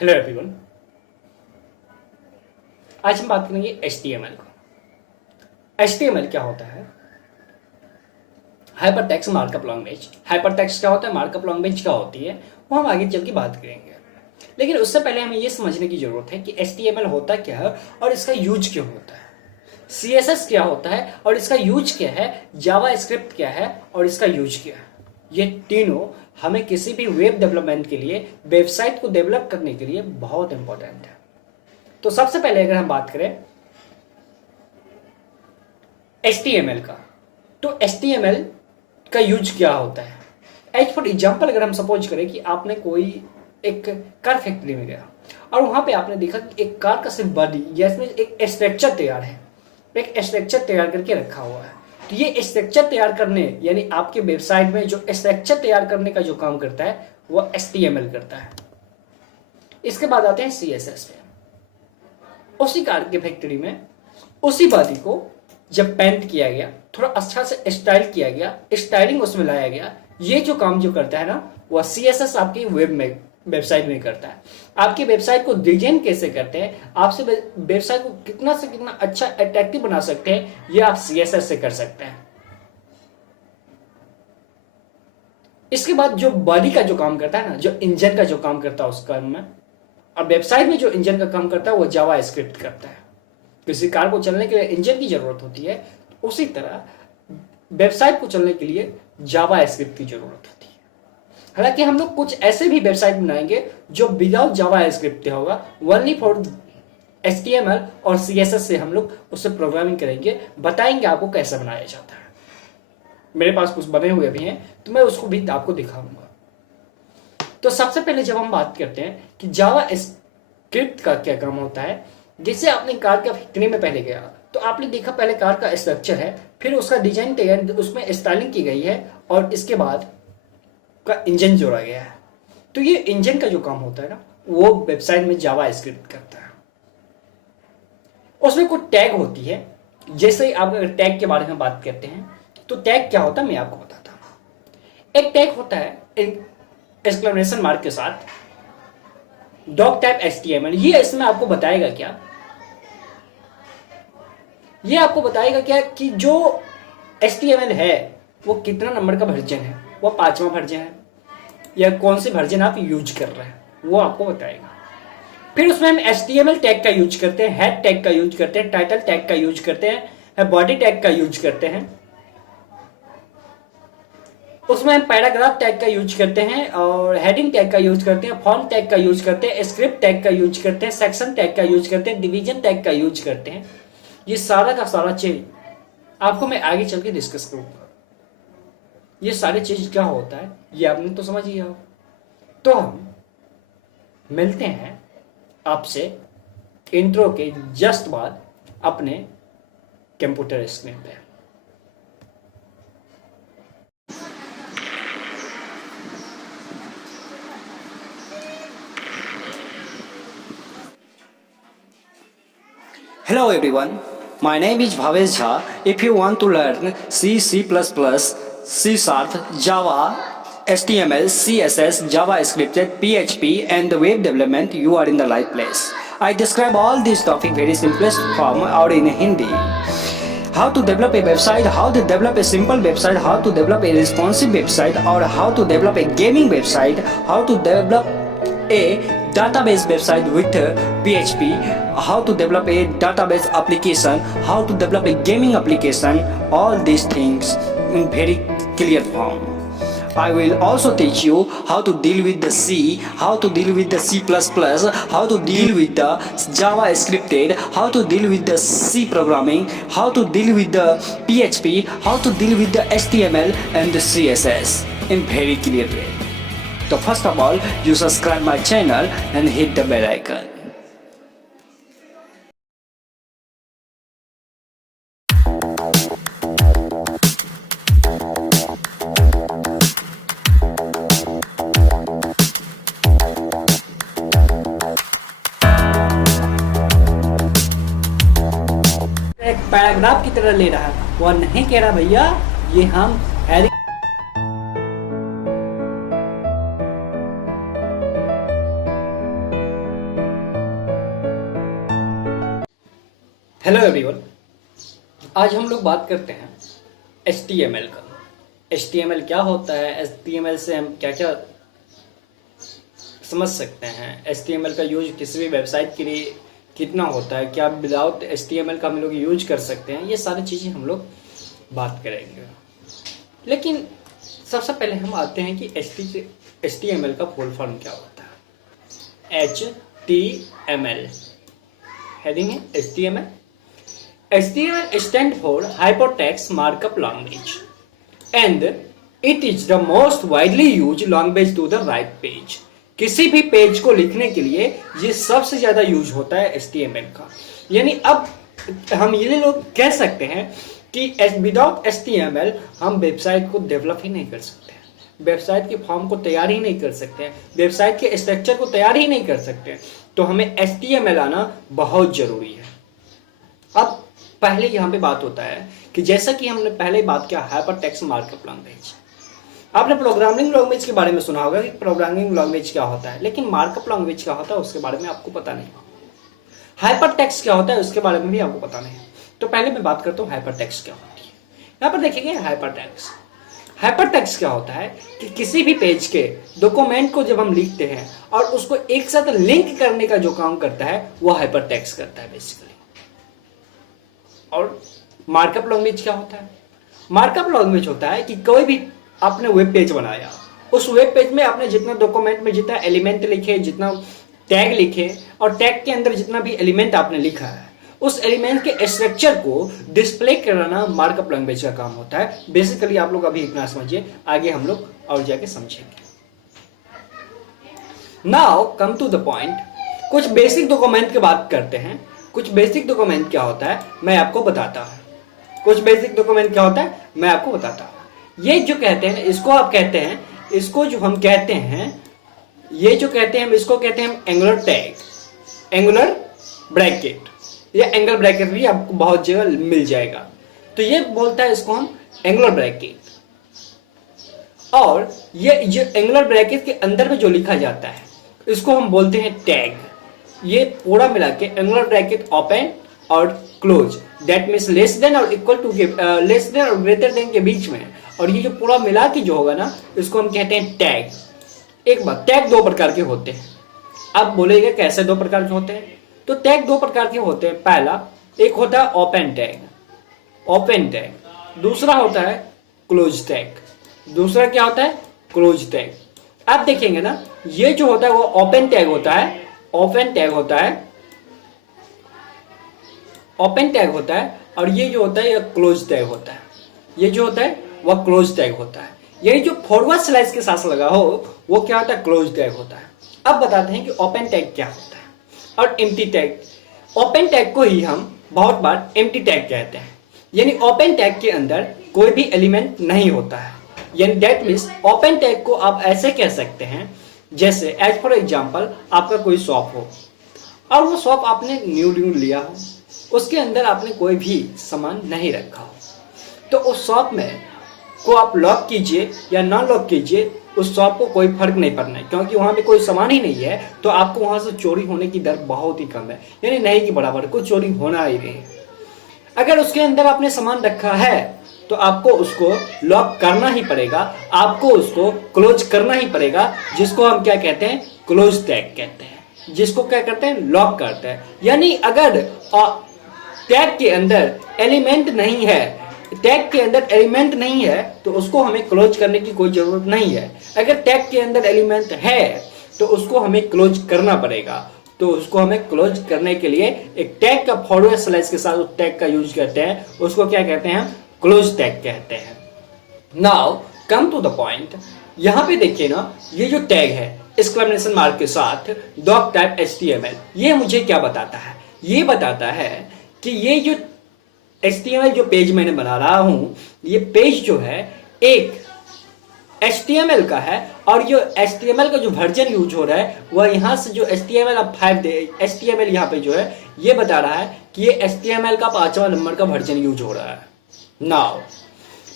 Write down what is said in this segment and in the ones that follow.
Hello everyone. आज हम बात करेंगे HTML को। HTML क्या होता है? Hyper text markup language. Hyper text क्या होता है, मार्कअप लैंग्वेज क्या होती है, वो हम आगे चल के बात करेंगे। लेकिन उससे पहले हमें ये समझने की जरूरत है कि HTML होता क्या है और इसका यूज क्यों होता है। CSS क्या होता है और इसका यूज क्या है। जावा स्क्रिप्ट क्या है और इसका यूज क्या है। ये तीनों हमें किसी भी वेब डेवलपमेंट के लिए, वेबसाइट को डेवलप करने के लिए बहुत इंपॉर्टेंट है। तो सबसे पहले अगर हम बात करें HTML का, तो HTML का यूज क्या होता है। एज फॉर एग्जाम्पल अगर हम सपोज करें कि आपने कोई एक कार फैक्ट्री में गया और वहां पे आपने देखा कि एक कार का सिर्फ बॉडी या इसमें एक स्ट्रक्चर तैयार है, एक स्ट्रक्चर तैयार करके रखा हुआ है। तो ये स्ट्रक्चर तैयार करने यानी आपके वेबसाइट में जो स्ट्रक्चर तैयार करने का जो काम करता है वो HTML करता है। इसके बाद आते हैं CSS पे। उसी कार की फैक्ट्री में उसी बॉडी को जब पेंट किया गया, थोड़ा अच्छा से स्टाइल किया गया, स्टाइलिंग उसमें लाया गया, ये जो काम जो करता है ना वह CSS आपकी वेबसाइट में करता है। आपकी वेबसाइट को डिजाइन कैसे करते हैं, आपसे वेबसाइट को कितना से कितना अच्छा अट्रैक्टिव बना सकते हैं, ये आप CSS से कर सकते हैं। इसके बाद जो बॉडी का जो काम करता है ना, जो इंजन का जो काम करता है उस काम में, और वेबसाइट में जो इंजन का काम करता है वो जावा स्क्रिप्ट करता है। किसी कार को चलने के लिए इंजन की जरूरत होती है, उसी तरह वेबसाइट को चलने के लिए जावा स्क्रिप्ट की जरूरत होती है। हालांकि हम लोग कुछ ऐसे भी वेबसाइट बनाएंगे जो विदाउट जावा स्क्रिप्ट होगा, ओनली फॉर HTML और CSS से हम लोग उससे प्रोग्रामिंग करेंगे, बताएंगे आपको कैसे बनाया जाता है। मेरे पास कुछ बने हुए भी हैं तो मैं उसको भी आपको दिखाऊंगा। तो सबसे पहले जब हम बात करते हैं कि जावा स्क्रिप्ट का क्या काम होता है, जैसे आपने कार का फैक्ट्री में पहले गया तो आपने देखा पहले कार का स्ट्रक्चर है, फिर उसका डिजाइन तैयार, उसमें स्टाइलिंग की गई है और इसके बाद का इंजन जोड़ा गया है। तो ये इंजन का जो काम होता है ना वो वेबसाइट में जावा स्क्रिप्ट करता है। उसमें कुछ टैग होती है। जैसे आप अगर टैग के बारे में बात करते हैं तो टैग क्या होता है मैं आपको बताता हूं। एक टैग होता है एक्सक्लेमेशन मार्क के साथ, डॉक टाइप HTML। ये इसमें आपको बताएगा क्या, ये आपको बताएगा क्या कि जो HTML है वो कितना नंबर का वर्जन है, वो 5वां वर्जन है या कौन से वर्जन आप यूज कर रहे हैं, वो आपको बताएगा। फिर उसमें हम HTML टैग का यूज करते हैं, हेड टैग का यूज करते हैं, टाइटल टैग का यूज करते हैं, बॉडी टैग का यूज करते हैं। उसमें हम पैराग्राफ टैग का यूज करते हैं और हेडिंग टैग का यूज करते हैं, फॉन्ट टैग का यूज करते हैं, स्क्रिप्ट टैग का यूज करते हैं, सेक्शन टैग का यूज करते हैं, डिवीजन टैग का यूज करते हैं। ये सारा का सारा चीज आपको मैं आगे चल के डिस्कस करूंगा। ये सारी चीज क्या होता है ये आपने तो समझ लिया हो। तो हम मिलते हैं आपसे इंट्रो के जस्ट बाद अपने कंप्यूटर स्क्रीन पे। Hello everyone, my name is Bhavesh Jha. If you want to learn C, C++, C Sharp, Java, HTML, CSS, JavaScript, PHP and web development, you are in the right place. I describe all these topics very simplest form or in Hindi. How to develop a website, how to develop a simple website, how to develop a responsive website or how to develop a gaming website, how to develop a database website with PHP, how to develop a database application, how to develop a gaming application, all these things in very clear form. I will also teach you how to deal with the C, how to deal with the C++, how to deal with the JavaScript, how to deal with the C programming, how to deal with the PHP, how to deal with the HTML and the CSS in very clear way. So first of all, you subscribe my channel and hit the bell icon. एक paragraph की तरह ले रहा है, वह नहीं कह रहा भैया ये हम हेलो एवरीवन, आज हम लोग बात करते हैं HTML का। HTML क्या होता है, HTML से हम क्या क्या समझ सकते हैं, HTML का यूज किसी भी वेबसाइट के लिए कितना होता है, क्या विदाउट HTML का हम लोग यूज कर सकते हैं, ये सारी चीज़ें हम लोग बात करेंगे। लेकिन सबसे पहले हम आते हैं कि HTML का फुल फॉर्म क्या होता है। HTML हेडिंग है HTML। HTML stand for Hypertext Markup Language and it is the most widely used language to the write page। किसी भी पेज को लिखने के लिए ये सबसे ज्यादा यूज होता है HTML का। यानी अब हम ये लोग कह सकते हैं कि विदाउट HTML हम वेबसाइट को डेवलप ही नहीं कर सकते, वेबसाइट के फॉर्म को तैयार ही नहीं कर सकते, वेबसाइट के स्ट्रक्चर को तैयार ही नहीं कर सकते। तो हमें HTML आना बहुत जरूरी है। अब पहले यहाँ पे बात होता है कि जैसा कि हमने पहले बात किया हाइपर टेक्स्ट मार्कअप लैंग्वेज। आपने प्रोग्रामिंग लैंग्वेज के बारे में सुना होगा कि प्रोग्रामिंग लैंग्वेज क्या होता है, लेकिन मार्कअप लैंग्वेज क्या होता है उसके बारे में आपको पता नहीं। हाइपर टेक्स्ट क्या होता है उसके बारे में भी आपको पता नहीं। तो पहले मैं बात करता हूँ हाइपर टेक्स्ट क्या होती है। यहाँ पर देखिएगा हाइपर टेक्स्ट क्या होता है कि किसी भी पेज के डॉक्यूमेंट को जब हम लिखते हैं और उसको एक साथ लिंक करने का जो काम करता है वो हाइपर टेक्स्ट करता है बेसिकली। और मार्कअप लैंग्वेज क्या होता है? मार्कअप लैंग्वेज होता है कि कोई भी आपने वेब पेज बनाया, उस वेब पेज में आपने जितना डॉक्यूमेंट में जितना एलिमेंट लिखे, जितना टैग लिखे और टैग के अंदर जितना भी एलिमेंट आपने लिखा है, उस एलिमेंट के स्ट्रक्चर को डिस्प्ले कराना मार्कअप लैंग्वेज का काम होता है। बेसिकली आप लोग अभी इतना समझिए, आगे हम लोग और जाके समझेंगे। Now come to the point, कुछ बेसिक डॉक्यूमेंट की बात करते हैं। कुछ बेसिक डॉक्यूमेंट क्या होता है मैं आपको बताता हूं। कुछ बेसिक डॉक्यूमेंट क्या होता है मैं आपको बताता हूं। ये जो कहते हैं इसको आप कहते हैं, इसको जो हम कहते हैं, ये जो कहते हैं इसको कहते हैं एंगुलर टैग, एंगुलर ब्रैकेट या एंगल ब्रैकेट भी आपको बहुत जगह मिल जाएगा। तो ये बोलता है इसको हम एंगुलर ब्रैकेट। और ये जो एंगुलर ब्रैकेट के अंदर में जो लिखा जाता है इसको हम बोलते हैं टैग। ये पूरा मिला के एंगुलर ब्रैकेट ओपन और close, that means less than और इक्वल टू के, लेस देन और ग्रेटर देन के बीच में, और ये जो पूरा मिला के जो होगा ना इसको हम कहते हैं टैग। एक बात, टैग दो प्रकार के होते हैं। आप बोलेंगे कैसे दो प्रकार के होते हैं? तो टैग दो प्रकार के होते हैं। पहला एक होता है ओपन टैग, ओपन टैग। दूसरा होता है क्लोज टैग। दूसरा क्या होता है? Close tag. आप देखेंगे ना, ये जो होता है वो ओपन टैग होता है, ओपन टैग होता है, ओपन टैग होता है। और ये जो होता है ये क्लोज टैग होता है। ये जो होता है वह क्लोज टैग होता है। यही जो फॉरवर्ड स्लैश के साथ लगा हो वो क्या होता है? क्लोज टैग होता है। अब बताते हैं कि ओपन टैग क्या होता है और एम्प्टी टैग। ओपन टैग को ही हम बहुत बार एम्प्टी टैग कहते हैं। यानी ओपन टैग के अंदर कोई भी एलिमेंट नहीं होता है। यानी दैट मीन्स ओपन टैग को आप ऐसे कह सकते हैं जैसे एज फॉर एग्जाम्पल आपका कोई शॉप हो और वो शॉप आपने न्यू लिया हो, उसके अंदर आपने कोई भी सामान नहीं रखा हो, तो उस शॉप में को आप लॉक कीजिए या नॉन लॉक कीजिए, उस शॉप को कोई फर्क नहीं पड़ना है, क्योंकि वहां पे कोई सामान ही नहीं है। तो आपको वहां से चोरी होने की दर बहुत ही कम है, यानी नहीं कि बराबर कोई चोरी होना ही नहीं है। अगर उसके अंदर आपने सामान रखा है तो आपको उसको लॉक करना ही पड़ेगा, आपको उसको क्लोज करना ही पड़ेगा, जिसको हम क्या कहते हैं? क्लोज टैग कहते हैं। जिसको क्या करते हैं? लॉक करते हैं। यानी अगर टैग के अंदर एलिमेंट नहीं है, टैग के अंदर एलिमेंट नहीं है तो उसको हमें क्लोज करने की कोई जरूरत नहीं है। अगर टैग के अंदर एलिमेंट है तो उसको हमें क्लोज करना पड़ेगा। तो उसको हमें क्लोज करने के लिए एक टैग का फॉरवर्ड स्लैश के साथ उस टैग का यूज करते हैं, उसको क्या कहते हैं? क्लोज टैग कहते हैं। Now come to the point. यहां पे देखिए ना, ये जो टैग है एक्सक्लेमेशन मार्क के साथ डॉक टाइप HTML, ये मुझे क्या बताता है? ये बताता है कि ये जो HTML जो पेज मैंने बना रहा हूं, ये पेज जो है एक HTML का है और ये HTML का जो वर्जन यूज हो रहा है वह यहाँ से जो HTML HTML यहाँ पे जो है ये बता रहा है कि ये HTML का 5वां नंबर का वर्जन यूज हो रहा है। नाउ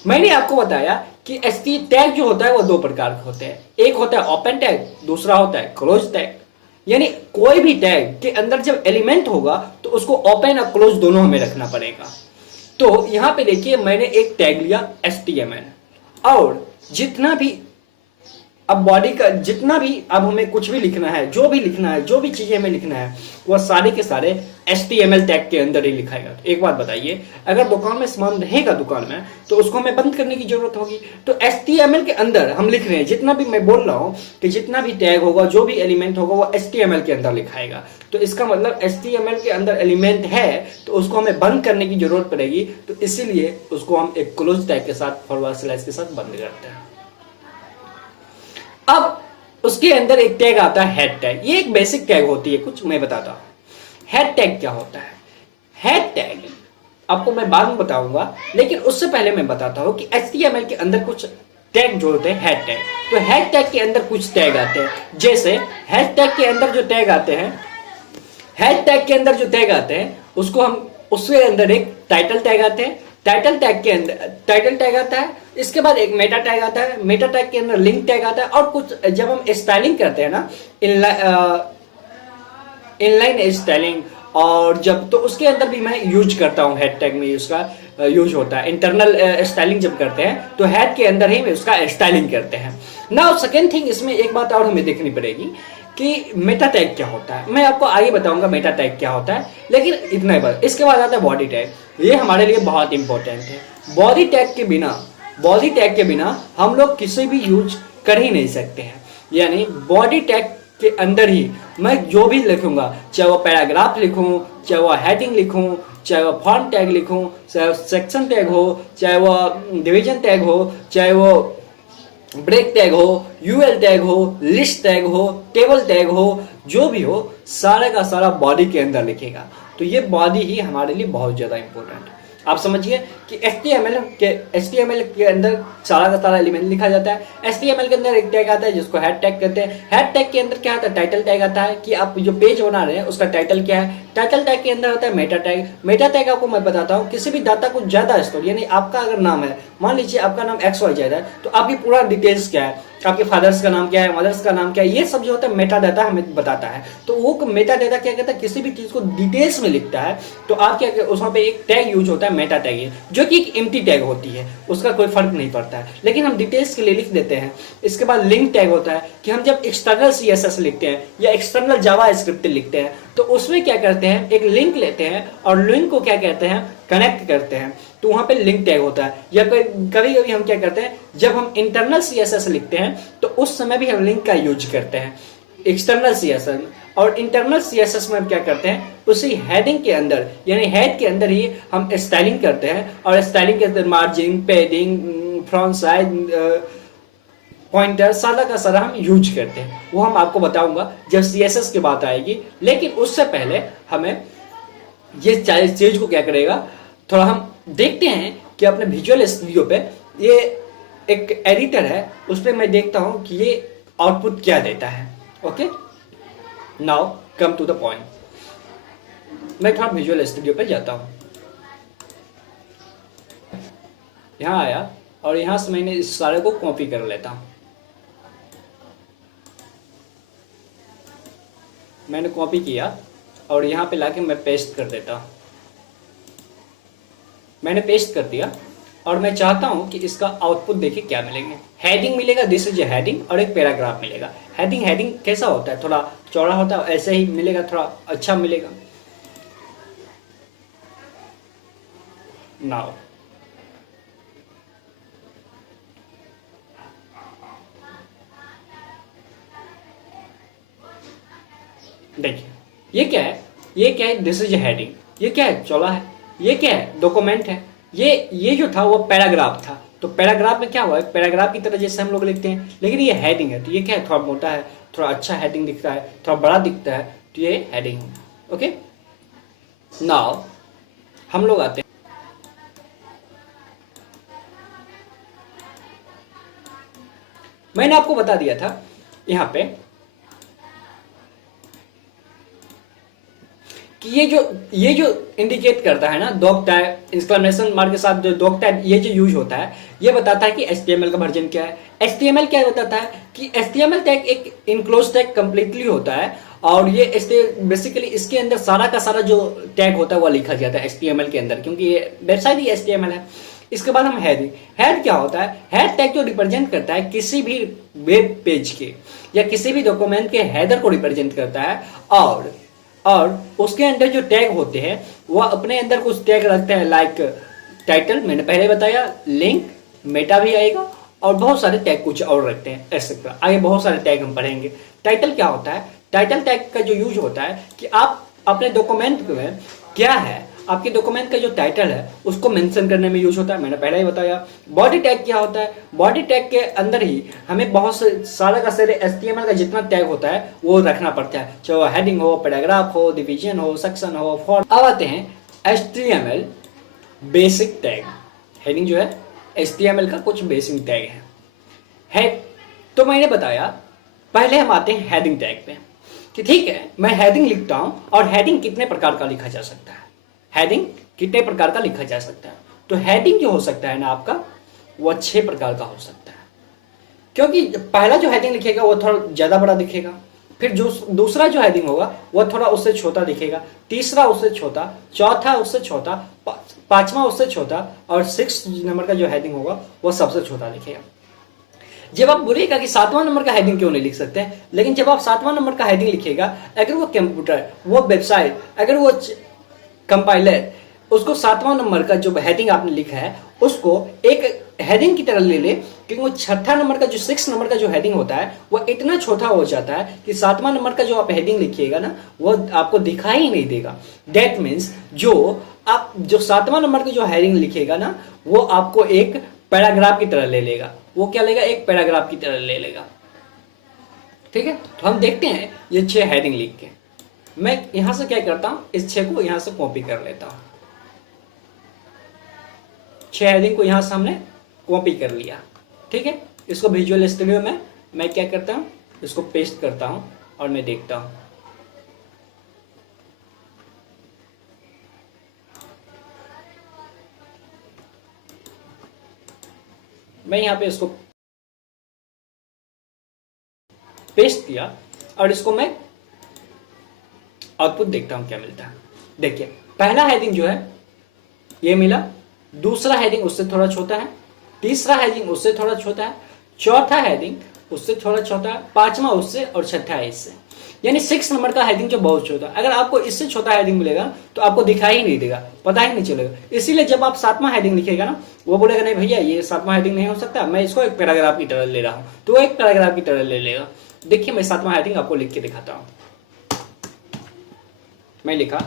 मैंने आपको बताया कि HTML टैग जो होता है वो दो प्रकार के होते हैं। एक होता है ओपन टैग, दूसरा होता है क्लोज टैग। यानी कोई भी टैग के अंदर जब एलिमेंट होगा तो तो उसको ओपन और क्लोज दोनों हमें रखना पड़ेगा। तो यहां पे देखिए मैंने एक टैग लिया HTML, और जितना भी अब बॉडी का जितना भी अब हमें कुछ भी लिखना है, जो भी लिखना है, जो भी चीजें हमें लिखना है, वह सारे के सारे HTML टैग के अंदर ही लिखाएगा। एक बात बताइए, अगर दुकान में सामान रहेगा दुकान में तो उसको हमें बंद करने की जरूरत होगी। तो HTML के अंदर हम लिख रहे हैं, जितना भी मैं बोल रहा हूं कि जितना भी टैग होगा, जो भी एलिमेंट होगा, वो HTML के अंदर लिखाएगा। तो इसका मतलब HTML के अंदर एलिमेंट है तो उसको हमें बंद करने की जरूरत पड़ेगी। तो इसीलिए उसको हम एक क्लोज टैग के साथ, फॉरवर्ड स्लैश के साथ बंद करते हैं। अब उसके अंदर एक टैग आता है हेड टैग। ये एक बेसिक टैग होती है कुछ, मैं बताता हूं हेड टैग क्या होता है। हेड टैग आपको मैं बाद में बताऊंगा, लेकिन उससे पहले मैं बताता हूं कि HTML के अंदर कुछ टैग जो होते हैं हेड टैग। तो हेड टैग के अंदर कुछ टैग आते हैं, जैसे हेड टैग के अंदर जो टैग आते हैं, हेड टैग के अंदर जो टैग आते हैं उसको हम, उसके अंदर एक टाइटल टैग आते हैं, टाइटल टैग के अंदर टाइटल टैग आता है, इसके बाद एक मेटा टैग आता है, मेटा टैग के अंदर लिंक टैग आता है, और कुछ जब हम स्टाइलिंग करते हैं ना, इनलाइन स्टाइलिंग, और जब तो उसके अंदर भी मैं यूज करता हूं, हेड टैग में उसका यूज होता है। इंटरनल स्टाइलिंग जब करते हैं तो हेड के अंदर ही उसका स्टाइलिंग करते हैं। नाउ सेकेंड थिंग, इसमें एक बात और हमें देखनी पड़ेगी कि मेटा टैग क्या होता है। मैं आपको आगे बताऊंगा मेटा टैग क्या होता है, लेकिन इतना ही बात। इसके बाद आता है बॉडी टैग। ये हमारे लिए बहुत इंपॉर्टेंट है। बॉडी टैग के बिना हम लोग किसी भी यूज कर ही नहीं सकते हैं। यानी बॉडी टैग के अंदर ही मैं जो भी लिखूंगा, चाहे वो पैराग्राफ लिखूं, चाहे वो हेडिंग लिखूं, चाहे वो फॉन्ट टैग लिखूं, चाहे वो सेक्शन टैग हो, चाहे वो डिवीजन टैग हो, चाहे वो ब्रेक टैग हो, यूएल टैग हो, लिस्ट टैग हो, टेबल टैग हो, जो भी हो, सारा का सारा बॉडी के अंदर लिखेगा। तो ये बॉडी ही हमारे लिए बहुत ज्यादा इंपॉर्टेंट है। आप समझिए कि HTML के अंदर सारा का सारा एलिमेंट लिखा जाता है। HTML के अंदर एक टैग आता है जिसको हेड टैग कहते हैं। हेड टैग के अंदर क्या आता है, टाइटल टैग आता है कि आप जो पेज बना रहे हैं उसका टाइटल क्या है। टाइटल टैग के अंदर होता है मेटा टैग। मेटा टैग आपको मैं बताता हूँ, किसी भी डाटा को ज्यादा स्टोर, यानी आपका अगर नाम है, मान लीजिए आपका नाम XYZ है, तो आपकी पूरा डिटेल्स क्या है, आपके फादर्स का नाम क्या है, मदर्स का नाम क्या है, ये सब जो होता है मेटा डाटा हमें बताता है। तो वो मेटा डाटा क्या कहता है, किसी भी चीज को डिटेल्स में लिखता है। तो आप क्या, उसमें पे एक टैग यूज होता है मेटा टैग, जो कि एक एम्प्टी टैग होती है, उसका कोई फर्क नहीं पड़ता है, लेकिन हम डिटेल्स के लिए लिख देते हैं। इसके बाद लिंक टैग होता है कि हम जब एक्सटर्नल CSS लिखते हैं या एक्सटर्नल जावा स्क्रिप्ट लिखते हैं तो उसमें क्या करते हैं, एक लिंक लेते हैं और लिंक को क्या कहते हैं, कनेक्ट करते हैं। तो वहां पे लिंक टैग होता है। या कभी कभी हम क्या करते हैं, जब हम इंटरनल CSS लिखते हैं तो उस समय भी हम लिंक का यूज करते हैं एक्सटर्नल CSS। और इंटरनल CSS में हम क्या करते हैं, उसी हेडिंग के अंदर, यानी हेड के अंदर ही हम स्टाइलिंग करते हैं। और स्टाइलिंग के अंदर margin, padding, front side, pointer, सारा का सारा हम यूज करते हैं। वो हम आपको बताऊंगा जब CSS की बात आएगी। लेकिन उससे पहले हमें ये चीज को क्या करेगा, थोड़ा हम देखते हैं कि अपने विजुअल स्टूडियो पे ये एक एडिटर है, उस पर मैं देखता हूं कि ये आउटपुट क्या देता है। Okay, now come to the point. मैं थोड़ा विजुअल स्टूडियो पे जाता हूं, यहां आया और यहां से मैंने इस सारे को कॉपी कर लेता हूं। मैंने कॉपी किया और यहां पे लाके मैं पेस्ट कर देता हूं। मैंने पेस्ट कर दिया और मैं चाहता हूं कि इसका आउटपुट देखिए क्या मिलेंगे। हेडिंग मिलेगा, दिस इज ए हेडिंग, और एक पैराग्राफ मिलेगा। हेडिंग कैसा होता है, थोड़ा चौड़ा होता है, ऐसे ही मिलेगा, थोड़ा अच्छा मिलेगा। नाउ देखिए ये क्या है, ये क्या है, दिस इज ए हेडिंग। ये क्या है, चौड़ा है। ये क्या है, डॉक्यूमेंट है। ये जो था वो पैराग्राफ था। तो पैराग्राफ में क्या हुआ है, पैराग्राफ की तरह जैसे हम लोग लिखते हैं, लेकिन ये हेडिंग है। तो ये क्या है, थोड़ा मोटा है, थोड़ा अच्छा हेडिंग दिखता है, थोड़ा बड़ा दिखता है, तो ये हेडिंग है। ओके, नाउ हम लोग आते हैं, मैंने आपको बता दिया था यहां पे कि ये जो इंडिकेट करता है ना, डॉग टैग, एक्सक्लेमेशन मार्क के साथ जो डॉग टैग, ये जो यूज होता है, ये बताता है कि HTML का वर्जन क्या है। HTML क्या बताता है कि HTML टैग एक इनक्लोज टैग कंप्लीटली होता है और ये बेसिकली इसके अंदर सारा का सारा जो टैग होता है वो लिखा जाता है HTML के अंदर, क्योंकि ये वेबसाइट ही HTML है। इसके बाद हम हेड क्या होता है? हेड टैग जो रिप्रेजेंट करता है किसी भी वेब पेज के या किसी भी डॉक्यूमेंट के हेडर को रिप्रेजेंट करता है, और उसके अंदर जो टैग होते हैं वह अपने अंदर कुछ टैग रखते हैं, लाइक टाइटल मैंने पहले बताया, लिंक, मेटा भी आएगा, और बहुत सारे टैग कुछ और रखते हैं एक्सेट्रा। आगे बहुत सारे टैग हम पढ़ेंगे। टाइटल क्या होता है? टाइटल टैग का जो यूज होता है कि आप अपने डॉक्यूमेंट में क्या है, आपके डॉक्यूमेंट का जो टाइटल है उसको मेंशन करने में यूज होता है, मैंने पहले ही बताया। बॉडी टैग क्या होता है? बॉडी टैग के अंदर ही हमें बहुत से सारा का सारे HTML का जितना टैग होता है वो रखना पड़ता है, चाहे वो हेडिंग हो, पैराग्राफ हो, डिवीजन हो, सेक्शन हो, फॉर्म। अब आते हैं HTML बेसिक टैग। हेडिंग जो है HTML का कुछ बेसिक टैग है। तो मैंने बताया, पहले हम आते हैं हेडिंग टैग पे कि ठीक है, मैं हेडिंग लिखता हूं और हेडिंग कितने प्रकार का लिखा जा सकता है। हेडिंग कितने प्रकार का लिखा जा सकता है? तो हेडिंग जो हो सकता है ना आपका, वो 6 प्रकार का हो सकता है। क्योंकि पहला जो हेडिंग लिखेगा वो थोड़ा ज्यादा बड़ा दिखेगा, फिर जो दूसरा जो हेडिंग होगा वो थोड़ा उससे छोटा दिखेगा, तीसरा उससे छोटा, चौथा उससे छोटा, पांचवा उससे छोटा, और 6 नंबर का जो हेडिंग होगा वो सबसे छोटा दिखेगा। जब आप बोलिएगा कि 7वां नंबर का हेडिंग क्यों नहीं लिख सकते, लेकिन जब आप 7वां नंबर का हेडिंग लिखिएगा, अगर वो कंप्यूटर, वो वेबसाइट, अगर वो कंपाइलर उसको 7वां नंबर का जो हेडिंग आपने लिखा है उसको एक हेडिंग की तरह ले ले, क्योंकि वो 6ठा नंबर का जो 6 नंबर का जो हेडिंग होता है वो इतना छोटा हो जाता है कि 7वां नंबर का जो आप हेडिंग लिखिएगा ना वो आपको दिखाई ही नहीं देगा। दैट मीन्स जो 7वां नंबर का जो हेडिंग लिखिएगा ना वो आपको एक पैराग्राफ की तरह ले लेगा। वो क्या लेगा? एक पैराग्राफ की तरह ले लेगा। ठीक है, तो हम देखते हैं ये 6 हेडिंग लिख के। मैं यहां से क्या करता हूं, इस 6 को यहां से कॉपी कर लेता हूं। 6 हेडिंग को यहां से हमने कॉपी कर लिया। ठीक है, इसको विजुअल स्टूडियो में मैं क्या करता हूं, इसको पेस्ट करता हूं और मैं देखता हूं। मैं यहां पे इसको पेस्ट किया और इसको मैं आउटपुट देखता हूं क्या मिलता है। देखिए, पहला हेडिंग जो है ये मिला, दूसरा हेडिंग उससे थोड़ा छोटा है, तीसरा हेडिंग उससे थोड़ा छोटा है, चौथा हेडिंग उससे थोड़ा छोटा है, पांचवा उससे, और छठा है इससे। यानी 6 नंबर का हेडिंग जो बहुत छोटा है। अगर आपको इससे छोटा हेडिंग मिलेगा तो आपको दिखाई ही नहीं देगा, पता ही नहीं चलेगा। इसीलिए जब आप 7वां हेडिंग लिखेगा ना, वो बोलेगा नहीं भैया ये 7वां हेडिंग नहीं हो सकता, मैं इसको एक पैराग्राफ की तरह ले रहा हूं, तो वो एक पैराग्राफ की तरह ले लेगा। देखिए, मैं 7वां हेडिंग आपको लिख के दिखाता हूं। मैं लिखा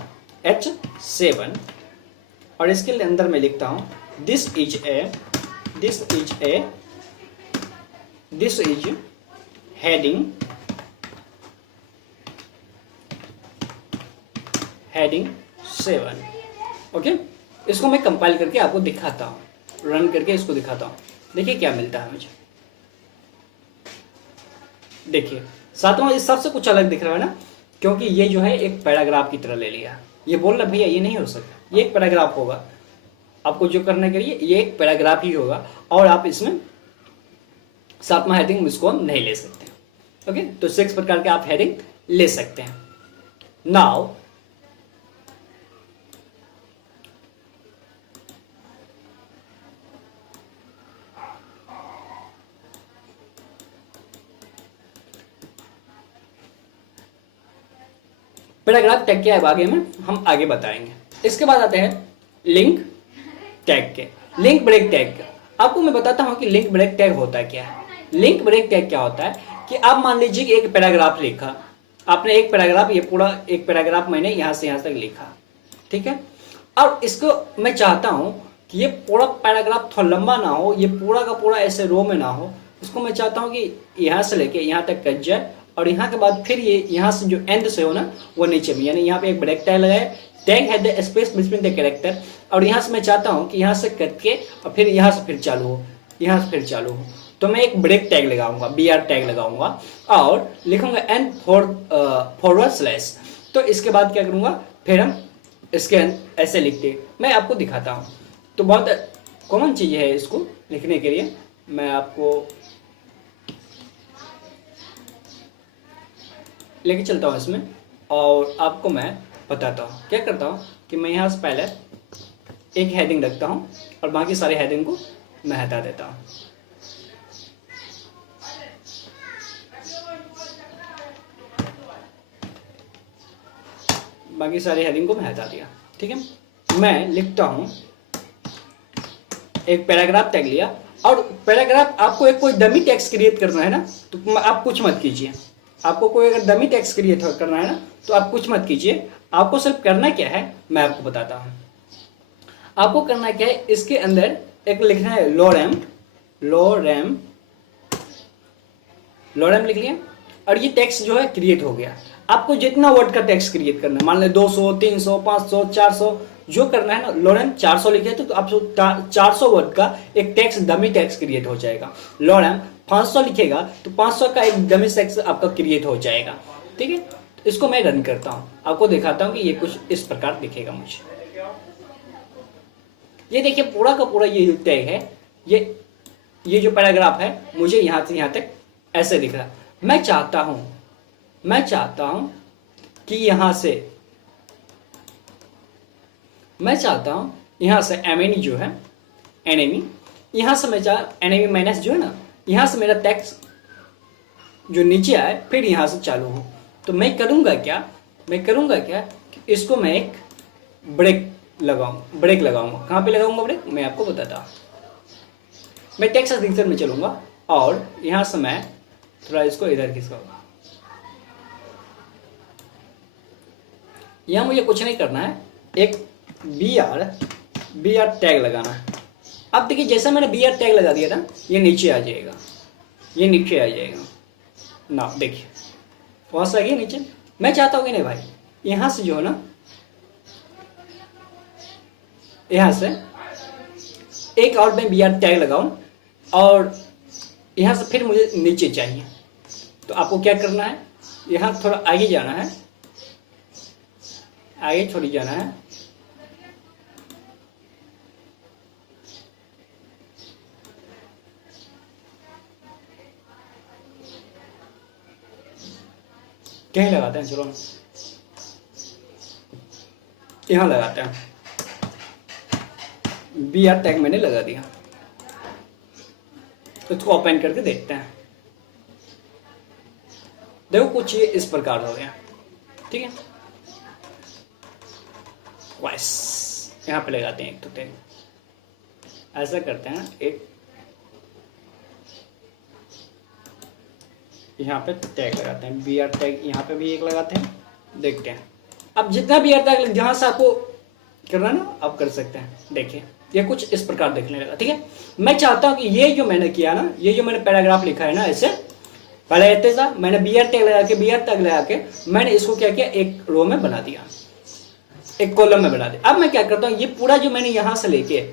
H7 और इसके अंदर मैं लिखता हूं दिस इज हेडिंग 7। ओके, इसको मैं कंपाइल करके आपको दिखाता हूं, रन करके इसको दिखाता हूं। देखिए क्या मिलता है मुझे। देखिए 7वां इस सबसे कुछ अलग दिख रहा है ना, क्योंकि ये जो है एक पैराग्राफ की तरह ले लिया। ये बोल रहा भैया ये नहीं हो सकता, ये एक पैराग्राफ होगा। आपको जो करने के लिए ये एक पैराग्राफ ही होगा, और आप इसमें 7वां हेडिंग इसको नहीं ले सकते। ओके, तो 6 प्रकार के आप हेडिंग ले सकते हैं। नाउ पैराग्राफ टैग के आगे में हम आगे बताएंगे। इसके बाद आते हैं लिंक टैग के, लिंक ब्रेक टैग का। आपको मैं बताता हूं कि लिंक ब्रेक टैग होता क्या है। लिंक ब्रेक टैग क्या होता है कि आप मान लीजिए कि एक पैराग्राफ लिखा आपने, एक पैराग्राफ, ये पूरा एक पैराग्राफ मैंने यहां से यहां तक लिखा, ठीक है। और इसको मैं चाहता हूं कि ये पूरा पैराग्राफ थोड़ा लंबा ना हो, ये पूरा का पूरा ऐसे रो में ना हो। इसको मैं चाहता हूं कि यहां से लेके यहां तक कट जाए, और यहाँ के बाद फिर ये यहाँ से जो एंड से हो ना वो नीचे में, यानी यहाँ पे एक ब्रेक टैग लगाए, टैग है the space between the character, और यहाँ से मैं चाहता हूँ कि यहाँ से कट के और फिर यहाँ से फिर चालू हो, यहाँ से फिर चालू हो। तो मैं एक ब्रेक टैग लगाऊंगा, BR टैग लगाऊंगा और लिखूंगा एंड फॉरवर्ड स्लैश। तो इसके बाद क्या करूंगा, फिर हम इसके ऐसे लिखते मैं आपको दिखाता हूँ। तो बहुत कॉमन चीज़ है इसको लिखने के लिए। मैं आपको लेके चलता हूँ इसमें और आपको मैं बताता हूँ। क्या करता हूँ कि मैं यहाँ से पहले एक हेडिंग रखता हूँ और बाकी सारे हेडिंग को मैं हटा देता हूँ। बाकी सारे हेडिंग को मैं हटा दिया। ठीक है, मैं लिखता हूँ, एक पैराग्राफ टैग लिया और पैराग्राफ आपको एक कोई डमी टेक्स्ट क्रिएट करना है ना, तो आप कुछ मत कीजिए। आपको कोई अगर डमी टेक्स्ट क्रिएट करना है ना तो आप कुछ मत कीजिए। आपको सिर्फ करना क्या है मैं आपको बताता हूँ। आपको करना क्या है, इसके अंदर एक लिखना है लोरेम लिख लिया और ये टेक्स्ट जो है क्रिएट हो गया। आपको जितना वर्ड का टेक्स्ट क्रिएट करना है, मान ले 200, 300, 500, 400 जो करना है ना, लोरेम 400 लिखे तो आप 400 वर्ड का एक टेक्स्ट डमी टेक्स्ट क्रिएट हो जाएगा। लोरेम 500 लिखेगा तो 500 का एक डमी टेक्स्ट आपका क्रिएट हो जाएगा। ठीक है, इसको मैं रन करता हूँ, आपको दिखाता हूँ कि ये कुछ इस प्रकार दिखेगा मुझे। ये देखिए पूरा का पूरा ये टैग है, ये जो पैराग्राफ है मुझे यहाँ से यहाँ तक ऐसे दिख रहा है। मैं चाहता हूं कि यहां से एनएमी जो है, एनएमी यहां से मैं एनएमी माइनस जो है ना, यहां से मेरा टेक्स्ट जो नीचे आए फिर यहां से चालू हो। तो मैं करूंगा क्या कि इसको मैं एक ब्रेक लगाऊंगा। कहां पे लगाऊंगा ब्रेक, मैं आपको बताता हूं। मैं टेक्स्ट एडिटर में चलूंगा और यहां से मैं थोड़ा इसको इधर खिसकाऊंगा। यहां मुझे कुछ नहीं करना है, एक बी आर टैग लगाना है। अब देखिए जैसा मैंने बी आर टैग लगा दिया था ये नीचे आ जाएगा, ना देखिए वहां से आ गया नीचे। मैं चाहता हूं कि नहीं भाई, यहां से जो है ना, यहां से एक और मैं बी आर टैग लगाऊं और यहां से फिर मुझे नीचे चाहिए। तो आपको क्या करना है, यहां थोड़ा आगे जाना है, आगे छोड़ी जाना है। कहीं लगाते हैं, चलो यहां लगाते हैं। बी आर टैग मैंने लगा दिया, इसको ओपन करके देखते हैं। देखो कुछ ये इस प्रकार हो गया। ठीक है, वाइस यहां पे लगाते हैं एक तो टैग, ऐसा करते हैं। एक यहां पे टैग लगाते हैं, बी आर टैग यहां पे भी एक लगाते हैं। देखते हैं अब जितना बी आर टैग जहां से आपको करना ना आप कर सकते हैं। देखिए ये कुछ इस प्रकार दिखने लगा। ठीक है, मैं चाहता हूं कि ये जो मैंने किया ना, ये जो मैंने पैराग्राफ लिखा है ना, ऐसे पहले इतने सा मैंने बी आर टैग लगा के मैंने इसको क्या किया, एक रो में बना दिया, एक कॉलम में बना दिया। अब मैं क्या करता हूँ, ये पूरा जो मैंने यहां से लेके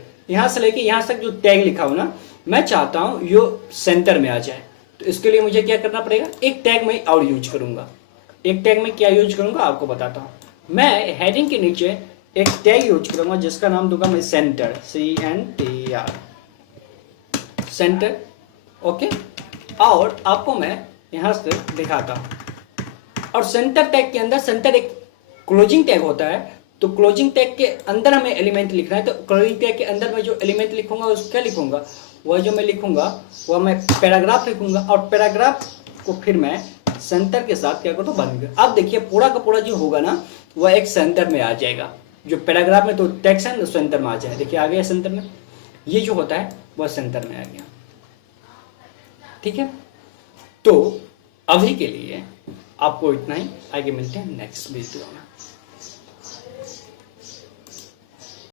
यहां तक जो टैग लिखा हो ना, मैं चाहता हूं यो सेंटर में आ जाए। तो इसके लिए मुझे क्या करना पड़ेगा, एक टैग मैं और यूज करूंगा। एक टैग में क्या यूज करूंगा आपको बताता हूं। मैं हेडिंग के नीचे एक टैग यूज करूंगा जिसका नाम दूंगा मैं सेंटर, CNTR, सेंटर। ओके, और आपको मैं यहां से दिखाता हूं। और सेंटर टैग के अंदर, सेंटर एक क्लोजिंग टैग होता है, तो क्लोजिंग टैग के अंदर हमें एलिमेंट लिखना है। तो क्लोजिंग टैग के अंदर मैं जो एलिमेंट लिखूंगा उस क्या लिखूंगा, वह जो मैं लिखूंगा वह मैं पैराग्राफ लिखूंगा। और पैराग्राफ को फिर मैं सेंटर के साथ क्या करता हूँ, बंद कर। अब देखिए पूरा का पूरा जो होगा ना वह एक सेंटर में आ जाएगा। जो पैराग्राफ में तो टेक्स्ट है ना सेंटर में आ जाए। देखिए आ गया सेंटर में, ये जो होता है वह सेंटर में आ गया। ठीक है, तो अभी के लिए आपको इतना ही, आगे मिलते हैं नेक्स्ट वीडियो में।